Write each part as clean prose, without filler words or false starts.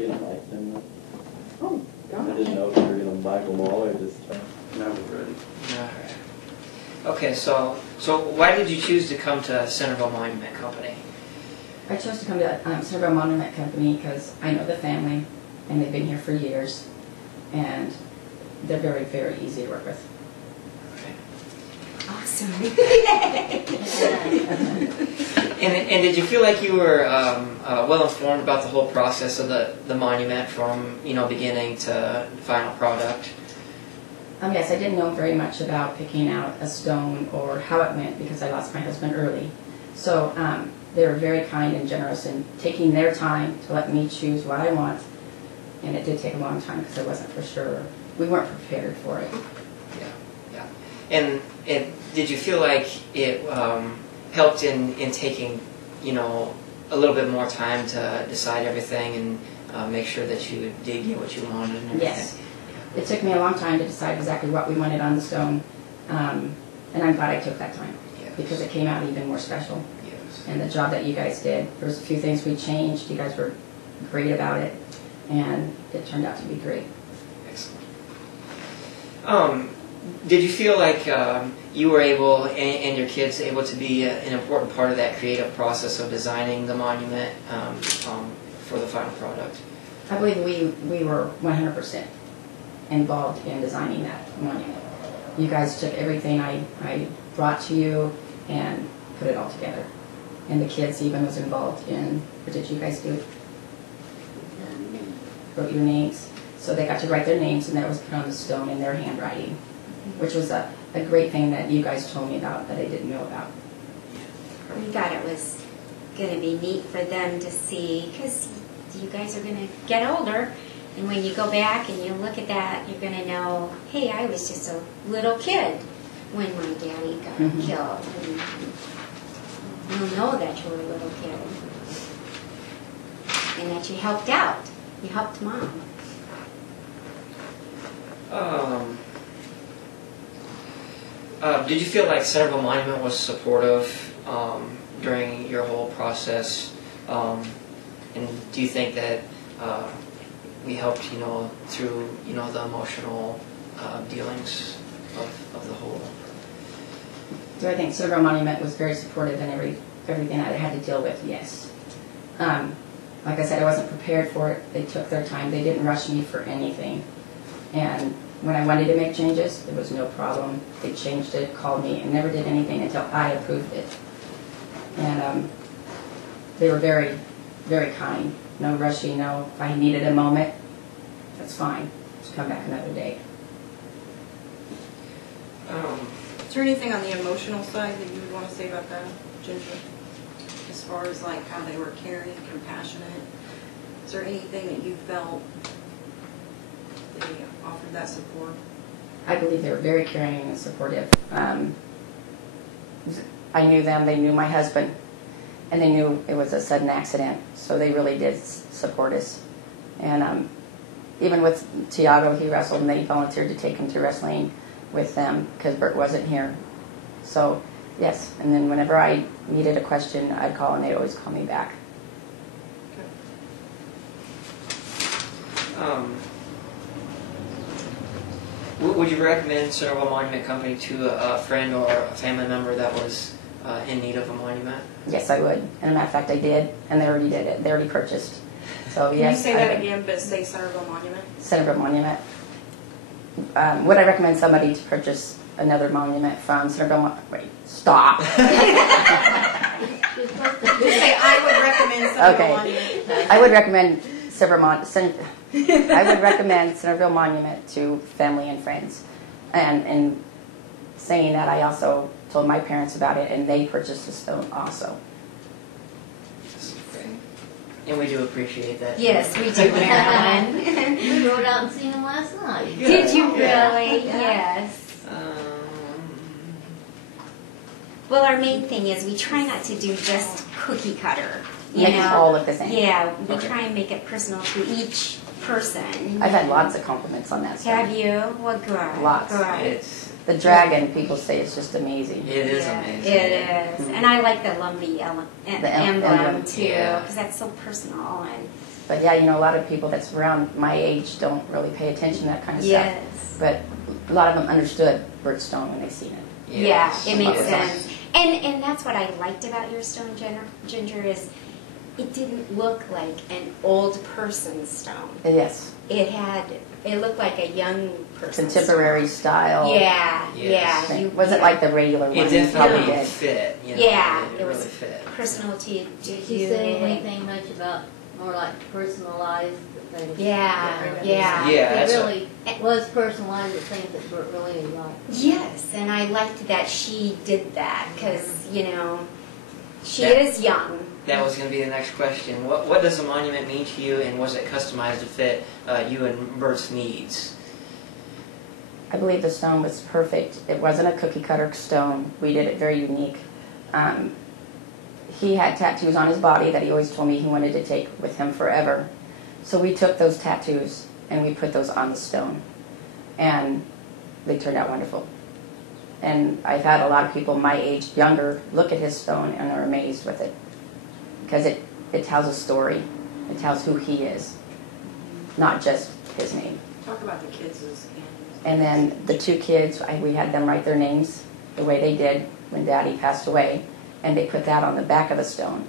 early in life, and Oh, I gosh. didn't know if you were going to buy them all or just Now we're ready. All right. Okay, so why did you choose to come to Centerville Monument Company? I chose to come to Centerville Monument Company because I know the family, and they've been here for years, and they're very, very easy to work with. Awesome. And did you feel like you were well informed about the whole process of the monument from beginning to final product? Yes, I didn't know very much about picking out a stone or how it went because I lost my husband early. So they were very kind and generous in taking their time to let me choose what I want. And it did take a long time because I wasn't for sure. We weren't prepared for it. Yeah. And did you feel like it helped in taking, a little bit more time to decide everything and make sure that you did get what you wanted and everything? Yes. It took me a long time to decide exactly what we wanted on the stone. And I'm glad I took that time because it came out even more special. Yes. And the job that you guys did, there was a few things we changed. You guys were great about it. And it turned out to be great. Excellent. Did you feel like you were able, and your kids, able to be an important part of that creative process of designing the monument for the final product? I believe we were 100% involved in designing that monument. You guys took everything I brought to you and put it all together. And the kids even was involved in, what did you guys do? Wrote your names. So they got to write their names, and that was put on the stone in their handwriting, which was a great thing that you guys told me about that I didn't know about. We thought it was going to be neat for them to see, because you guys are going to get older, and when you go back and you look at that, you're going to know, hey, I was just a little kid when my daddy got killed. And you'll know that you were a little kid. And that you helped out. You helped Mom. Did you feel like Centerville Monument was supportive during your whole process? And do you think that we helped, through, the emotional dealings of the whole? Do I think Centerville Monument was very supportive in everything I had to deal with? Yes. Like I said, I wasn't prepared for it. They took their time. They didn't rush me for anything. And when I wanted to make changes, there was no problem. They changed it, called me, and never did anything until I approved it. And they were very, very kind. No rushing, no, if I needed a moment, that's fine. Just come back another day. Is there anything on the emotional side that you would want to say about that, Ginger? As far as like how they were caring, compassionate? Is there anything that you felt they offered that support? I believe they were very caring and supportive. I knew them, they knew my husband, and they knew it was a sudden accident, so they really did support us. And even with Tiago, he wrestled, and they volunteered to take him to wrestling with them because Bert wasn't here. So, yes, and then whenever I needed a question, I'd call, and they'd always call me back. Would you recommend Centerville Monument Company to a friend or a family member that was in need of a monument? Yes, I would. And as a matter of fact, I did, and they already did it. They already purchased. So, Can yes, you say I that would. again, but say Centerville Monument? Centerville Monument. Would I recommend somebody to purchase another monument from Centerville? Wait, stop. Just say, I would recommend Centerville Monument. I would recommend I would recommend Centerville Monument to family and friends. And saying that, I also told my parents about it, and they purchased the stone also. Great. And we do appreciate that. Yes, we do, Marilyn. We rode out and seen him last night. Did you really? Yes. Well, our main thing is we try not to do just cookie cutter. You Make it know? all look the same. Yeah, we Okay. try and make it personal to each person. I've had lots of compliments on that stone. Have you? Well, good. Lots. Good. The dragon, people say it's just amazing. It is Yeah, amazing. It is. And I like the Lumbee emblem emblem, too, yeah. because that's so personal. And But yeah, you know, a lot of people that's around my age don't really pay attention to that kind of stuff. Yes. But a lot of them understood Bert Stone when they seen it. Yeah, it makes Okay. sense. And that's what I liked about your stone, Ginger, is it didn't look like an old person's stone. Yes, It looked like a young person's contemporary style. stone. Yeah, Yes. yeah. It wasn't like the regular one. It you probably definitely did. fit. You know, Yeah, it it was really fit. personal to you. Did you say anything much about more like personalized things? Yeah, yeah. Yeah, It that's really was personalized, the things that Bert really liked. Yes, and I liked that she did that because, you know, she That- is young. That was going to be the next question. What does a monument mean to you, and was it customized to fit you and Bert's needs? I believe the stone was perfect. It wasn't a cookie cutter stone. We did it very unique. He had tattoos on his body that he always told me he wanted to take with him forever. So we took those tattoos and we put those on the stone. And they turned out wonderful. And I've had a lot of people my age, younger, look at his stone and are amazed with it. Because it tells a story. It tells who he is, not just his name. Talk about the kids as And then the two kids, we had them write their names the way they did when Daddy passed away, and they put that on the back of the stone.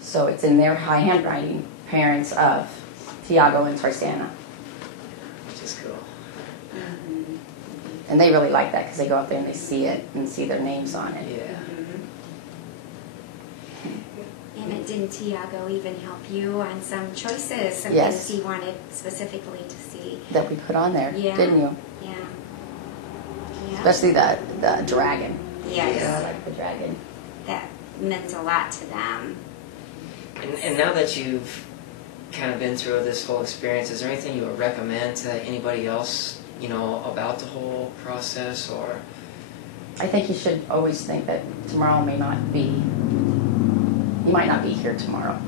So it's in their high handwriting, parents of Tiago and Tarzana. Which is cool. And they really like that because they go up there and they see it and see their names on it. Yeah. And didn't Tiago even help you on some choices, some Yes. things he wanted specifically to see? That we put on there, Yeah. didn't you? Yeah. Yeah. Especially the dragon. Yes. You know, I like the dragon. That meant a lot to them. And now that you've kind of been through this whole experience, is there anything you would recommend to anybody else, you know, about the whole process, or? I think you should always think that tomorrow may not be, you might not be here tomorrow.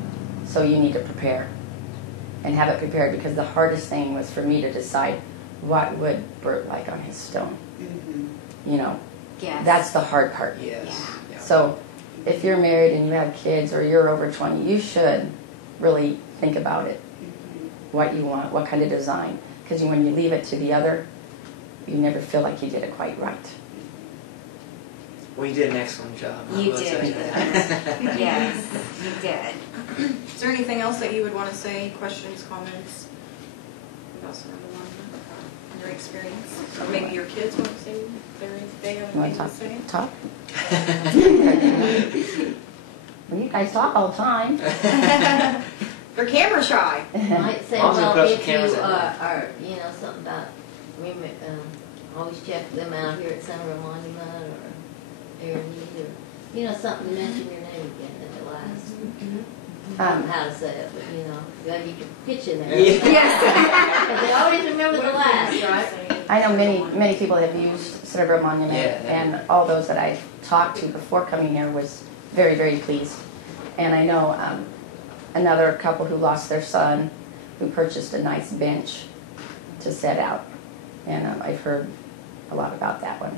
So you need to prepare and have it prepared, because the hardest thing was for me to decide what would Bert like on his stone. You know, Yes. that's the hard part. Yes. Yeah. Yeah. So if you're married and you have kids or you're over 20, you should really think about it, what you want, what kind of design. Because when you leave it to the other, you never feel like you did it quite right. Well, you did an excellent job. You I'll did. tell you that. Yes, you did. Is there anything else that you would want to say, questions, comments about Sonoma Monument, your experience? Or maybe your kids want to say they have You want anything to to talk? say? Talk? Well, you guys talk all the time. They're camera shy. Might say, As long as we well, put some if cameras you in there. are, you know, something about, always check them out here at Senator Monument or Aaron Mead, or, you know, something to mention your name again at the last. I don't know how to say it, but you know, glad you can pitch in there. Yeah. Because they always remember the last, right? I know many people have used Cerebral Monument, Yeah. and all those that I've talked to before coming here was very, very pleased. And I know another couple who lost their son, who purchased a nice bench to set out. And I've heard a lot about that one.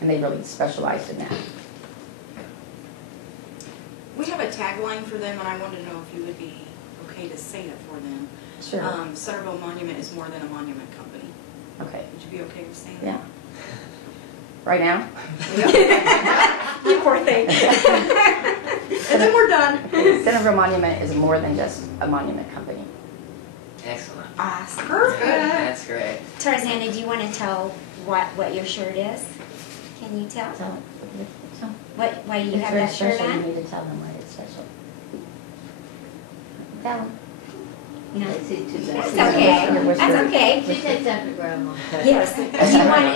And they really specialized in that. We have a tagline for them, and I wanted to know if you would be okay to say it for them. Sure. Centerville Monument is more than a monument company. Okay. Would you be okay with saying Yeah. Right now? that? You poor thing. And then we're done. Cerebral Monument is more than just a monument company. Excellent. Awesome. Perfect. That's great. Tarzana, do you want to tell what your shirt is? Can you tell? So, Why do you it's have very that shirt special. You on? need to tell them why it's special. Tell them. No. They see two That's guys. okay. Your That's okay. She takes after grandma. Yes.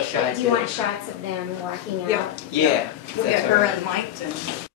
Shy Do you too. want shots of them walking out? Yeah. Yeah. We'll that's get her all right. unmiked and